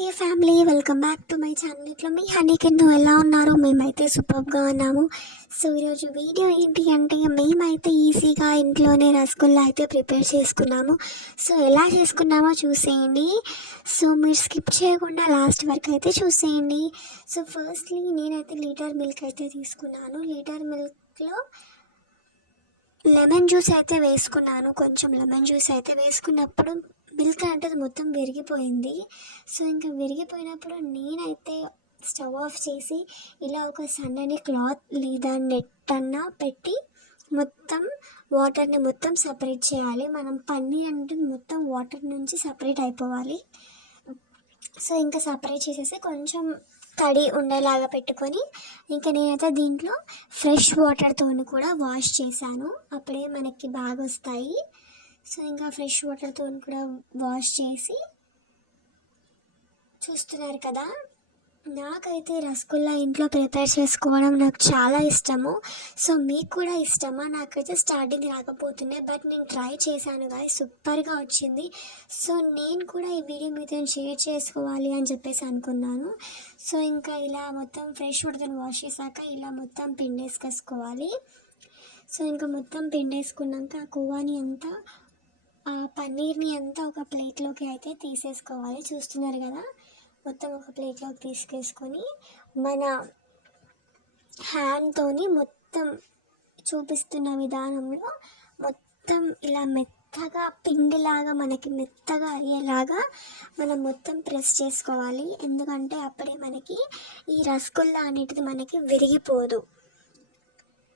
Hey family, welcome back to my channel. ఇట్లా మీ honey కింద ఎలా ఉన్నారు? మేమైతే సూపర్గా ఉన్నాము. సో ఈరోజు వీడియో ఏంటి అంటే, మేమైతే ఈజీగా ఇంట్లోనే రసగుల్లా అయితే ప్రిపేర్ చేసుకున్నాము. సో ఎలా చేసుకున్నామో చూసేయండి. సో మీరు స్కిప్ చేయకుండా లాస్ట్ వరకు అయితే చూసేయండి. సో ఫస్ట్లీ నేనైతే లీటర్ మిల్క్ అయితే తీసుకున్నాను. లీటర్ మిల్క్లో లెమన్ జ్యూస్ అయితే వేసుకున్నాను. కొంచెం లెమన్ జ్యూస్ అయితే వేసుకున్నప్పుడు మిల్క్ అంటే మొత్తం విరిగిపోయింది. సో ఇంకా విరిగిపోయినప్పుడు నేనైతే స్టవ్ ఆఫ్ చేసి ఇలా ఒక సన్నని క్లాత్ లేదా నెట్ అన్నా పెట్టి మొత్తం వాటర్ని మొత్తం సపరేట్ చేయాలి. మనం పన్నీర్ అంటే మొత్తం వాటర్ నుంచి సపరేట్ అయిపోవాలి. సో ఇంకా సపరేట్ చేసేసి కొంచెం తడి ఉండేలాగా పెట్టుకొని ఇంకా నేనైతే దీంట్లో ఫ్రెష్ వాటర్తో కూడా వాష్ చేశాను. అప్పుడే మనకి బాగా వస్తాయి. సో ఇంకా ఫ్రెష్ వాటర్తో కూడా వాష్ చేసి చూస్తున్నారు కదా. నాకైతే రసగుల్లా ఇంట్లో ప్రిపేర్ చేసుకోవడం నాకు చాలా ఇష్టము. సో మీకు కూడా ఇష్టమా? నాకైతే స్టార్టింగ్ రాకపోతుండే, బట్ నేను ట్రై చేశాను కదా, సూపర్గా వచ్చింది. సో నేను కూడా ఈ వీడియో మీతో షేర్ చేసుకోవాలి అని చెప్పేసి అనుకున్నాను. సో ఇంకా ఇలా మొత్తం ఫ్రెష్ వాటర్తో వాష్ చేశాక ఇలా మొత్తం పిండేసుకోవాలి. సో ఇంకా మొత్తం పిండేసుకున్నాక ఆ కోవాని అంతా, ఆ పన్నీర్ని అంతా ఒక ప్లేట్లోకి అయితే తీసేసుకోవాలి. చూస్తున్నారు కదా, మొత్తం ఒక ప్లేట్లోకి తీసుకేసుకొని మన హ్యాండ్తోని మొత్తం చూపిస్తున్న విధానంలో మొత్తం ఇలా మెత్తగా పిండిలాగా మనకి మెత్తగా అయ్యేలాగా మనం మొత్తం ప్రెస్ చేసుకోవాలి. ఎందుకంటే అప్పుడే మనకి ఈ రసగుల్లా అనేది మనకి విరిగిపోదు.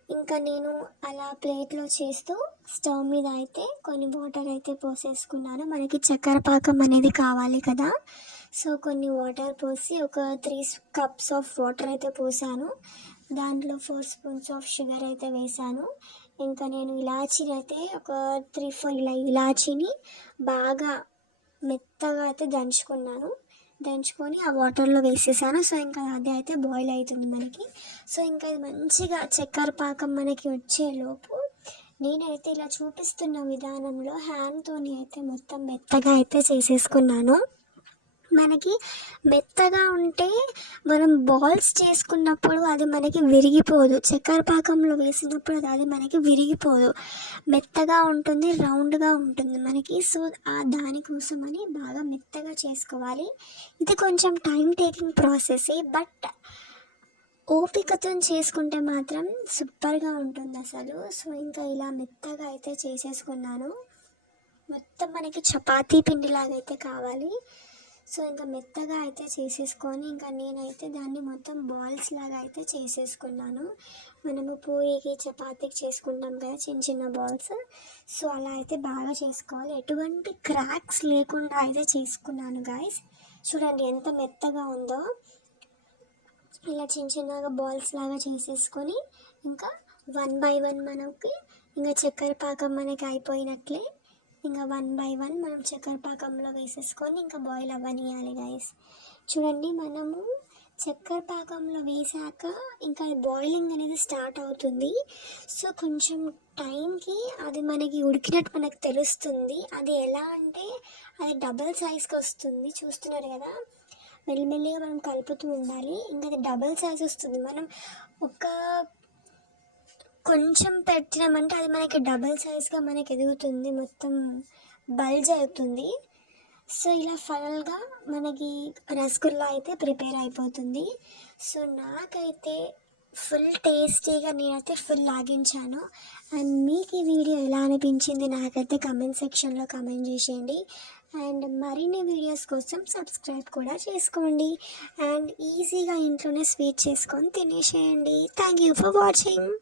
ఇంకా నేను అలా ప్లేట్లో చేస్తూ స్టవ్ మీద అయితే కొన్ని వాటర్ అయితే పోసేసుకున్నాను. మనకి చక్కెర పాకం అనేది కావాలి కదా. సో కొన్ని వాటర్ పోసి ఒక 3 cups ఆఫ్ వాటర్ అయితే పోసాను. దాంట్లో 4 spoons ఆఫ్ షుగర్ అయితే వేసాను. ఇంకా నేను ఇలాచీని అయితే ఒక 3-4 ఇలాచీని బాగా మెత్తగా అయితే దంచుకొని ఆ వాటర్లో వేసేసాను. సో ఇంకా అది అయితే బాయిల్ అవుతుంది మనకి. సో ఇంకా ఇది మంచిగా చక్కెర పాకం మనకి వచ్చేలోపు నేనైతే ఇలా చూపిస్తున్న విధానంలో హ్యాండ్తోని అయితే మొత్తం మెత్తగా అయితే చేసేసుకున్నాను. మనకి మెత్తగా ఉంటే మనం బాల్స్ చేసుకున్నప్పుడు అది మనకి విరిగిపోదు. చక్కెర పాకంలో వేసినప్పుడు అది మనకి విరిగిపోదు, మెత్తగా ఉంటుంది, రౌండ్గా ఉంటుంది మనకి. సో దానికోసమని బాగా మెత్తగా చేసుకోవాలి. ఇది కొంచెం టైం టేకింగ్ ప్రాసెసే, బట్ ఓపికతో చేసుకుంటే మాత్రం సూపర్గా ఉంటుంది అసలు. సో ఇంకా ఇలా మెత్తగా అయితే చేసేసుకున్నాను. మొత్తం మనకి చపాతీ పిండిలాగా అయితే కావాలి. సో ఇంకా మెత్తగా అయితే చేసేసుకొని ఇంకా నేనైతే దాన్ని మొత్తం బాల్స్ లాగా అయితే చేసేసుకున్నాను. మనము పూరికి చపాతీకి చేసుకుంటాం కదా చిన్న చిన్న బాల్స్. సో అలా అయితే బాగా చేసుకోవాలి. ఎటువంటి క్రాక్స్ లేకుండా అయితే చేసుకున్నాను గాయస్. చూడండి ఎంత మెత్తగా ఉందో. ఇలా చిన్న చిన్నగా బాల్స్ లాగా చేసేసుకొని ఇంకా 1 by 1 మనకి ఇంకా చక్కెర పాకం మనకి అయిపోయినట్లే. ఇంకా 1 by 1 మనం చక్కెర పాకంలో వేసేసుకొని ఇంకా బాయిల్ అవ్వనియాలి గాయస్. చూడండి, మనము చక్కెర పాకంలో వేసాక ఇంకా బాయిలింగ్ అనేది స్టార్ట్ అవుతుంది. సో కొంచెం టైంకి అది మనకి ఉడికినట్టు మనకు తెలుస్తుంది. అది ఎలా అంటే అది డబల్ సైజ్కి వస్తుంది. చూస్తున్నారు కదా, మెల్లిమెల్లిగా మనం కలుపుతూ ఉండాలి. ఇంకా అది డబల్ సైజ్ వస్తుంది. మనం ఒక కొంచెం పెట్టినామంటే అది మనకి డబల్ సైజ్గా మనకి ఎదుగుతుంది, మొత్తం బల్జ్ అవుతుంది. సో ఇలా ఫైనల్గా మనకి రసగుల్లా అయితే ప్రిపేర్ అయిపోతుంది. సో నాకైతే ఫుల్ టేస్టీగా నేనైతే ఫుల్ లాగించాను. అండ్ మీకు ఈ వీడియో ఎలా అనిపించింది నాకైతే కమెంట్ సెక్షన్లో కమెంట్ చేసేయండి. అండ్ మరిన్ని వీడియోస్ కోసం సబ్స్క్రైబ్ కూడా చేసుకోండి. అండ్ ఈజీగా ఇంట్లోనే స్వీట్ చేసుకొని తినేసేయండి. Thank you for watching.